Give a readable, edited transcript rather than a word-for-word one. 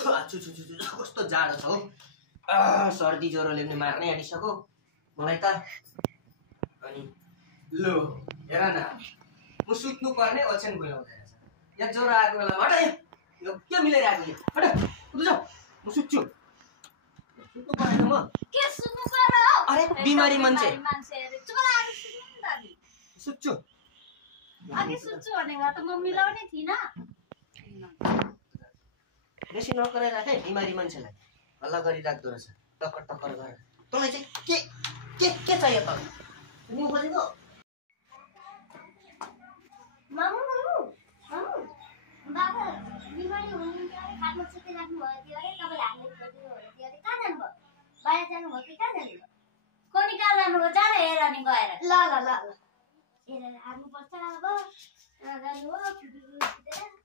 छु छु छु कस्तो जाडो छ हौ सर्दी ज्वरोले पनि मार्नै आँटिसक्यो मलाई त अनि लो हेर न म सुत्नु पर्ने ओछ्यान बोलाउँदैन यहाँ ज्वरो आएको बेलामा हट यो के मिलाइरहेको यो हट उठ्नु जाऊ म सुत्छु सुत्नु पर्दैन म के सुत्नु पर्यो अरे बिमारी मान्छे सुत्छु अघि सुत्छु भनेको त म मिलाउने थिइनँ बेसी नकराइराखे बिमारी मान्छेलाई हल्ला गरिराख्दो रहेछ टक्कर टक्कर गरेर तँलाई चाहिँ के चाहियो तँलाई नि खोजेको मामु बाबा बिमारी हुनुहुन्छ खाटमा सुतिराख्नु भयो त्यो अरे तपाईँले हामीले खोज्नु हो त्यो अरे कहाँ जानुभयो बाहिर जानुभयो कि कहाँ जानुभयो कोनी कहाँ जानुभयो जान हेर अनि गएर ल हेरेर हार्नुपर्छ अब जानु हो